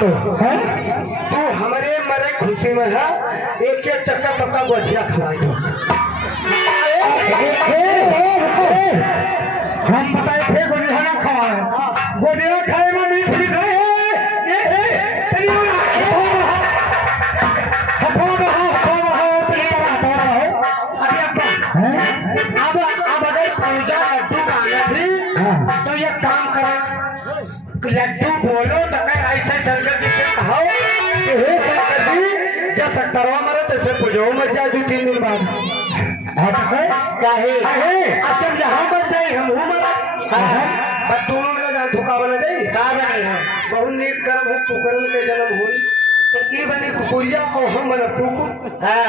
तू हमारे मरे खुशी में है एक एक चक्कर सबका गोशिया खिलाई दो। हम बताए थे गोजिया ना खवाए, गोजिया खाए में मीठ मिठाई तो ये काम करा लड्डू बोलो तो ऐसे शंकर जी से कहो कि हे शंकर जी जब सत्तरवा मरे तो इसे पूजो मर जाए 2-3 दिन बाद काहे अच्छा जहाँ मर जाए हम हूँ मरा बस दोनों में जान धोखा बना जाए कहा जाए बहुत नेक कर्म है कुकरन के जन्म हुई तो ये बनी कुकुरिया और हम बना टूकू हाँ